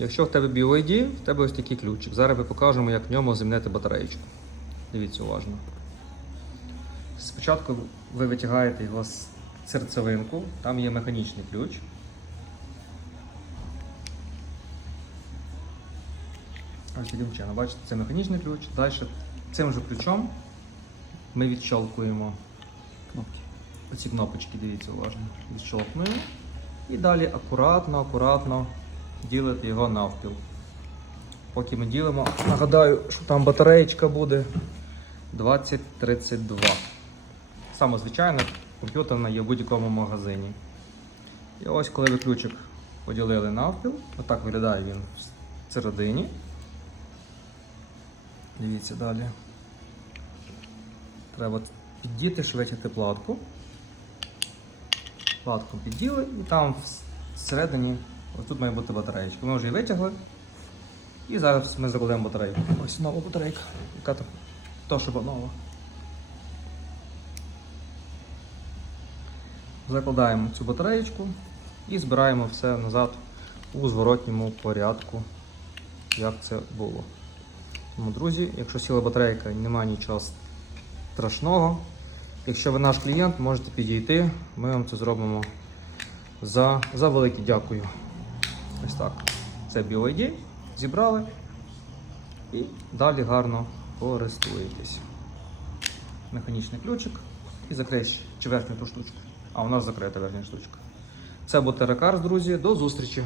Якщо в тебе BYD, в тебе ось такий ключик. Зараз ми покажемо, як в ньому замінити батареєчку. Дивіться уважно. Спочатку ви витягаєте його з серцевинку, там є механічний ключ. Ось таким чином, бачите, це механічний ключ. Далі цим же ключом ми відщолкуємо Кнопки. оці кнопочки, дивіться уважно. Відщолкнуємо. І далі акуратно, акуратно ділити його навпіл. Поки ми ділимо, нагадаю, що там батареєчка буде 2032. Саме звичайно, комп'ютерна є в будь-якому магазині. І ось коли ви ключик поділили навпіл, отак виглядає він всередині. Дивіться далі. Треба піддіти, витягти платку. Платку підділи і там всередині ось тут має бути батареєчка. Ми вже її витягли. І зараз ми закладемо батарейку. Ось нова батарейка. Яка то? То, що нова. Закладаємо цю батареєчку і збираємо все назад у зворотньому порядку, як це було. Тому, друзі, якщо сіла батарейка немає нічого страшного, якщо ви наш клієнт, можете підійти, ми вам це зробимо за, за велике дякую. Ось так. Це BYD, зібрали і далі гарно користуєтесь. Механічний ключик і закриєш чи верхню ту штучку. А у нас закрита верхня штучка. Це був Терекарс, друзі. До зустрічі!